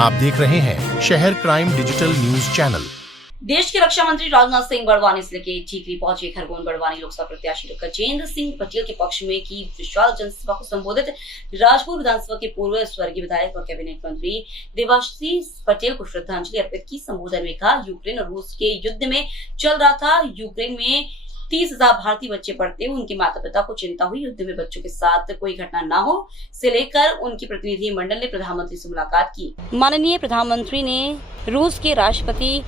आप देख रहे हैं शहर क्राइम डिजिटल न्यूज चैनल। देश के रक्षा मंत्री राजनाथ सिंह बड़वानी जिले के ठीकरी पहुंचे। खरगोन बड़वानी लोकसभा प्रत्याशी गजेंद्र सिंह पटेल के पक्ष में की विशाल जनसभा को संबोधित राजपुर विधानसभा के पूर्व स्वर्गीय विधायक व कैबिनेट मंत्री देवाशीष पटेल को श्रद्धांजलि अर्पित की। संबोधन में कहा, यूक्रेन और रूस के युद्ध में चल रहा था। यूक्रेन में 30,000 भारतीय बच्चे पढ़ते हुए उनके माता पिता को चिंता हुई। युद्ध में बच्चों के साथ कोई घटना ना हो से लेकर उनकी प्रतिनिधि मंडल ने प्रधानमंत्री से मुलाकात की। माननीय प्रधानमंत्री ने रूस के राष्ट्रपति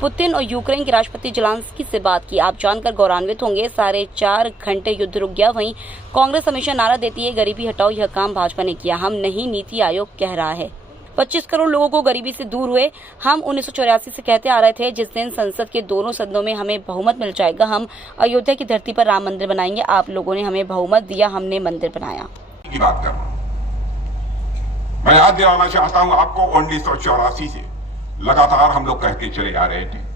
पुतिन और यूक्रेन के राष्ट्रपति जेलेंस्की से बात की। आप जानकर गौरवान्वित होंगे। 4.5 घंटे युद्ध रुक गया। वहीं कांग्रेस हमेशा नारा देती है, गरीबी हटाओ। यह काम भाजपा ने किया। हम नहीं, नीति आयोग कह रहा है। 25 करोड़ लोगों को गरीबी से दूर हुए। हम 1984 से कहते आ रहे थे, जिस दिन संसद के दोनों सदनों में हमें बहुमत मिल जाएगा, हम अयोध्या की धरती पर राम मंदिर बनाएंगे। आप लोगों ने हमें बहुमत दिया, हमने मंदिर बनाया। की बात कर रहा हूं। मैं याद दिलाना चाहता हूं आपको, 1984 से लगातार हम लोग कह के चले आ रहे थे,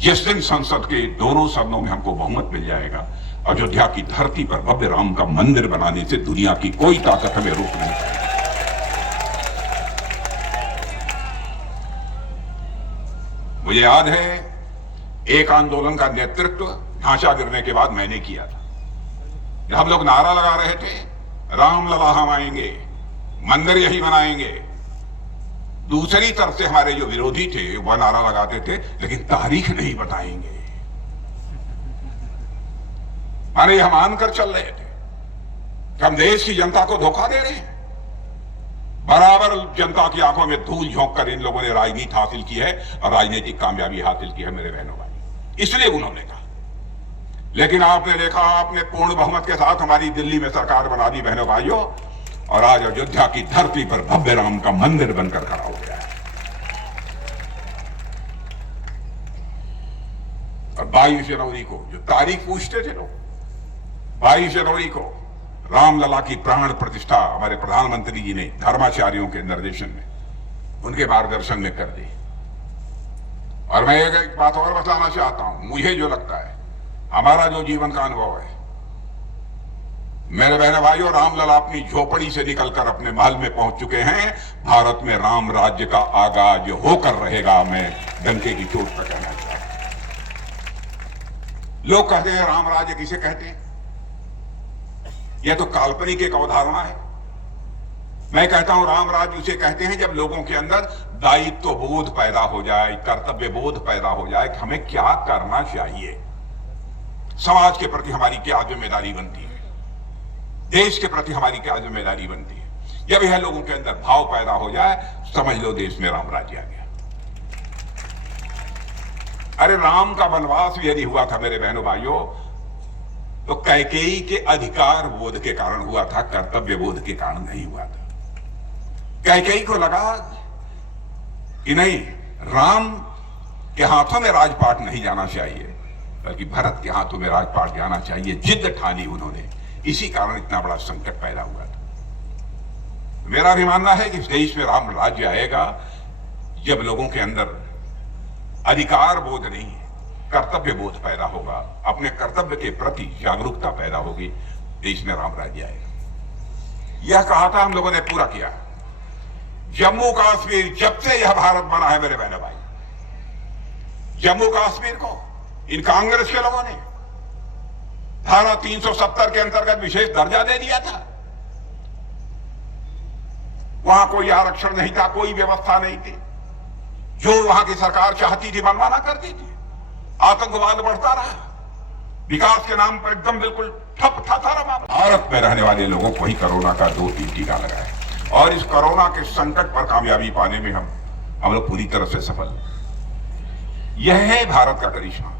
जिस दिन संसद के दोनों सदनों में हमको बहुमत मिल जाएगा, अयोध्या की धरती पर भव्य राम का मंदिर बनाने से दुनिया की कोई ताकत हमें रोक नहीं पाएगी। मुझे याद है, एक आंदोलन का नेतृत्व ढांचा गिरने के बाद मैंने किया था। हम लोग नारा लगा रहे थे, राम लला हम आएंगे, मंदिर यही बनाएंगे। दूसरी तरफ से हमारे जो विरोधी थे वह नारा लगाते थे, लेकिन तारीख नहीं बताएंगे। माने हम मानकर चल रहे थे कि हम देश की जनता को धोखा दे रहे हैं। बराबर जनता की आंखों में धूल झोंक कर इन लोगों ने राजनीति हासिल की है और राजनीतिक कामयाबी हासिल की है मेरे बहनों भाई। इसलिए उन्होंने कहा, लेकिन आपने देखा, आपने पूर्ण बहुमत के साथ हमारी दिल्ली में सरकार बना दी बहनों भाइयों, और आज अयोध्या की धरती पर भव्य राम का मंदिर बनकर खड़ा हो गया है। और 22 जनवरी को जो तारीख पूछते थे लोग, 22 जनवरी को रामलला की प्राण प्रतिष्ठा हमारे प्रधानमंत्री जी ने धर्माचार्यों के निर्देशन में, उनके मार्गदर्शन में कर दी। और मैं एक बात और बताना चाहता हूं, मुझे जो लगता है, हमारा जो जीवन का अनुभव है, मेरे बहन भाइयों, रामलला अपनी झोपड़ी से निकलकर अपने महल में पहुंच चुके हैं। भारत में राम राज्य का आगाज होकर रहेगा। मैं डंके की चोट पर कहना चाहता हूं। लोग कहते हैं राम राज्य किसे कहते हैं, यह तो काल्पनिक एक अवधारणा है। मैं कहता हूं राम राज्य उसे कहते हैं जब लोगों के अंदर दायित्व बोध पैदा हो जाए, कर्तव्य बोध पैदा हो जाए कि हमें क्या करना चाहिए, समाज के प्रति हमारी क्या जिम्मेदारी बनती है, देश के प्रति हमारी क्या जिम्मेदारी बनती है। जब यह लोगों के अंदर भाव पैदा हो जाए, समझ लो देश में राम राज्य आ गया। अरे राम का वनवास भी यदि हुआ था मेरे बहनों भाइयों, तो कैकेयी के अधिकार बोध के कारण हुआ था, कर्तव्य बोध के कारण नहीं हुआ था। कैकेयी को लगा कि नहीं, राम के हाथों में राजपाट नहीं जाना चाहिए, बल्कि भरत के हाथों में राजपाट जाना चाहिए। जिद ठानी उन्होंने, इसी कारण इतना बड़ा संकट पैदा हुआ था। मेरा भी मानना है कि इस देश में राम राज्य आएगा जब लोगों के अंदर अधिकार बोध नहीं, कर्तव्य बोध पैदा होगा, अपने कर्तव्य के प्रति जागरूकता पैदा होगी, देश में राम राज्य आएगा। यह कहा था, हम लोगों ने पूरा किया। जम्मू कश्मीर जब से यह भारत बना है मेरे बहनों भाई, जम्मू कश्मीर को इन कांग्रेस के लोगों ने धारा 370 के अंतर्गत विशेष दर्जा दे दिया था। वहां कोई आरक्षण नहीं था, कोई व्यवस्था नहीं थी। जो वहां की सरकार चाहती थी मनमाना करती थी। आतंकवाद बढ़ता रहा, विकास के नाम पर एकदम बिल्कुल ठप था सारा मामला। भारत में रहने वाले लोगों को ही कोरोना का 2-3 टीका लगा है, और इस कोरोना के संकट पर कामयाबी पाने में हम लोग पूरी तरह से सफल। यह है भारत का करिश्मा।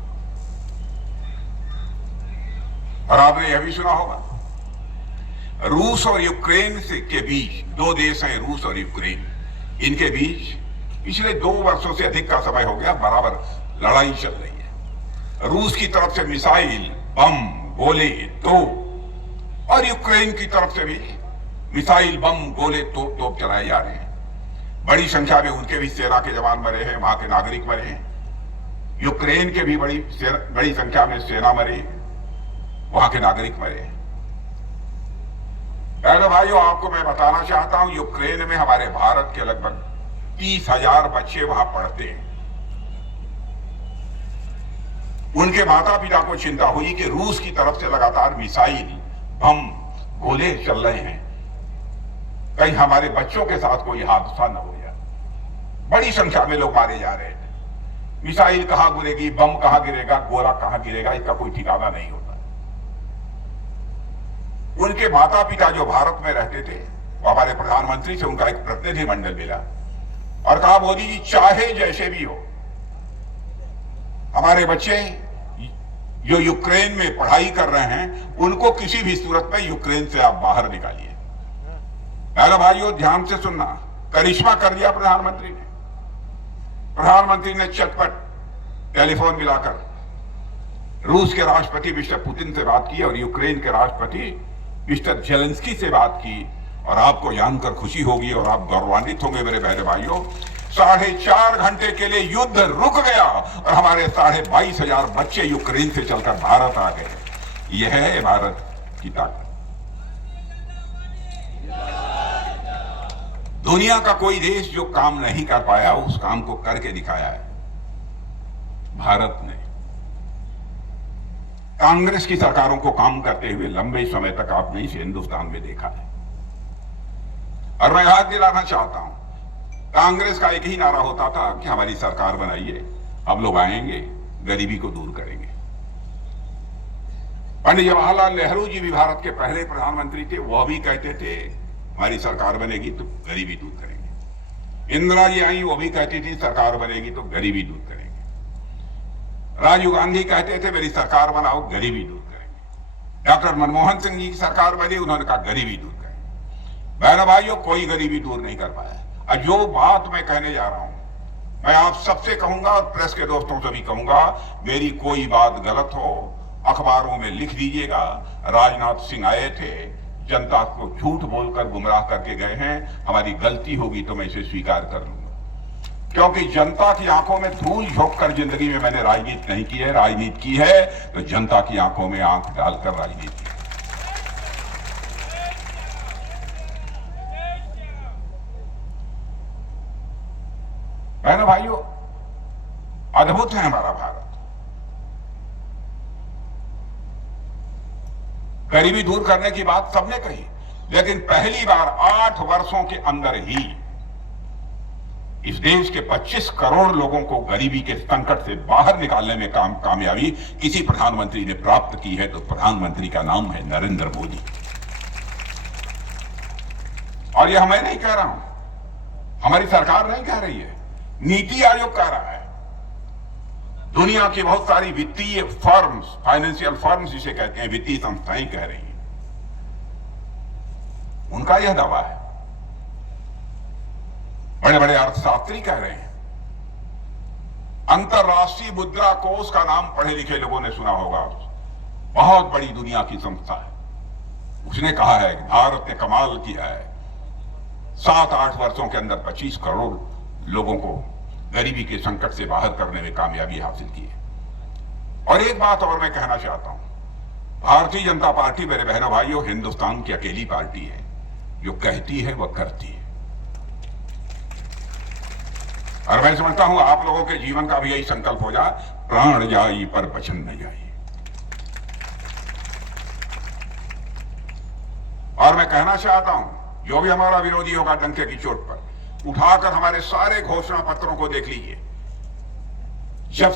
और आपने यह भी सुना होगा, रूस और यूक्रेन के बीच, दो देश हैं रूस और यूक्रेन, इनके बीच पिछले 2 वर्षों से अधिक का समय हो गया बराबर लड़ाई चल रही है। रूस की तरफ से मिसाइल, बम, गोले, तोप, और यूक्रेन की तरफ से भी मिसाइल, बम, गोले, तोप चलाए जा रहे हैं। बड़ी संख्या में उनके भी सेना के जवान मरे हैं, वहां के नागरिक मरे हैं। यूक्रेन के भी बड़ी संख्या में सेना मरी, वहां के नागरिक मरे। बहनों भाइयों, आपको मैं बताना चाहता हूं, यूक्रेन में हमारे भारत के लगभग 30,000 बच्चे वहां पढ़ते हैं। उनके माता पिता को चिंता हुई कि रूस की तरफ से लगातार मिसाइल, बम, गोले चल रहे हैं, कहीं हमारे बच्चों के साथ कोई हादसा न हो जाए। बड़ी संख्या में लोग मारे जा रहे थे। मिसाइल कहां गिरेगी, बम कहां गिरेगा, गोला कहां गिरेगा, इसका कोई ठिकाना नहीं होता। उनके माता पिता जो भारत में रहते थे, वो हमारे प्रधानमंत्री से उनका एक प्रतिनिधिमंडल मिला और कहा, मोदी जी चाहे जैसे भी हो, हमारे बच्चे जो यूक्रेन में पढ़ाई कर रहे हैं, उनको किसी भी सूरत में यूक्रेन से आप बाहर निकालिए। मेरे भाइयों, ध्यान से सुनना, करिश्मा कर दिया प्रधानमंत्री ने। प्रधानमंत्री ने चटपट टेलीफोन मिलाकर रूस के राष्ट्रपति मिस्टर पुतिन से बात की और यूक्रेन के राष्ट्रपति मिस्टर जेलेंस्की से बात की। और आपको जानकर खुशी होगी और आप गौरवान्वित होंगे मेरे बहने भाइयों, 4.5 घंटे के लिए युद्ध रुक गया और हमारे 22,500 बच्चे यूक्रेन से चलकर भारत आ गए। यह है भारत की ताकत। दुनिया का कोई देश जो काम नहीं कर पाया, उस काम को करके दिखाया है भारत ने। कांग्रेस की सरकारों को काम करते हुए लंबे समय तक आपने इस हिंदुस्तान में देखा है। और मैं याद दिलाना चाहता हूं, कांग्रेस का एक ही नारा होता था कि हमारी सरकार बनाइए, हम लोग आएंगे, गरीबी को दूर करेंगे। पंडित जवाहरलाल नेहरू जी भी भारत के पहले प्रधानमंत्री थे, वह भी कहते थे हमारी सरकार बनेगी तो गरीबी दूर करेंगे। इंदिरा जी आई, वो भी कहती थी सरकार बनेगी तो गरीबी दूर करेंगे। राजीव गांधी कहते थे मेरी सरकार बनाओ, गरीबी दूर करेंगे। डॉक्टर मनमोहन सिंह जी की सरकार बनी, उन्होंने कहा गरीबी दूर करेंगे। बहनों भाइयों, कोई गरीबी दूर नहीं कर पाया। और जो बात मैं कहने जा रहा हूं, मैं आप सबसे कहूंगा और प्रेस के दोस्तों से भी कहूंगा, मेरी कोई बात गलत हो अखबारों में लिख दीजिएगा। राजनाथ सिंह आए थे, जनता को झूठ बोलकर गुमराह करके गए हैं, हमारी गलती होगी तो मैं इसे स्वीकार कर लूंगा। क्योंकि जनता की आंखों में धूल झोंक कर जिंदगी में मैंने राजनीति नहीं की है। राजनीति की है तो जनता की आंखों में आंख डालकर राजनीति। बहनों भाइयों, अद्भुत है हमारा भारत। गरीबी दूर करने की बात सबने कही, लेकिन पहली बार 8 वर्षों के अंदर ही इस देश के 25 करोड़ लोगों को गरीबी के संकट से बाहर निकालने में कामयाबी किसी प्रधानमंत्री ने प्राप्त की है तो प्रधानमंत्री का नाम है नरेंद्र मोदी। और यह मैं नहीं कह रहा हूं, हमारी सरकार नहीं कह रही है, नीति आयोग कह रहा है। दुनिया की बहुत सारी वित्तीय फर्म्स, फाइनेंशियल फर्म्स जिसे कहते हैं, वित्तीय संस्थाएं कह रही हैं, उनका यह दावा है। बड़े बड़े अर्थशास्त्री कह रहे हैं। अंतरराष्ट्रीय मुद्रा कोष का नाम पढ़े लिखे लोगों ने सुना होगा, बहुत बड़ी दुनिया की संस्था है। उसने कहा है कि भारत ने कमाल किया है, 7-8 वर्षों के अंदर 25 करोड़ लोगों को गरीबी के संकट से बाहर करने में कामयाबी हासिल की है। और एक बात और मैं कहना चाहता हूं, भारतीय जनता पार्टी मेरे बहनों भाइयों हिंदुस्तान की अकेली पार्टी है जो कहती है वह करती है। और मैं समझता हूं आप लोगों के जीवन का भी यही संकल्प हो जाए, प्राण जाई पर वचन न जाई। और मैं कहना चाहता हूं, जो भी हमारा विरोधी होगा डंके की चोट पर, उठाकर हमारे सारे घोषणा पत्रों को देख लीजिए।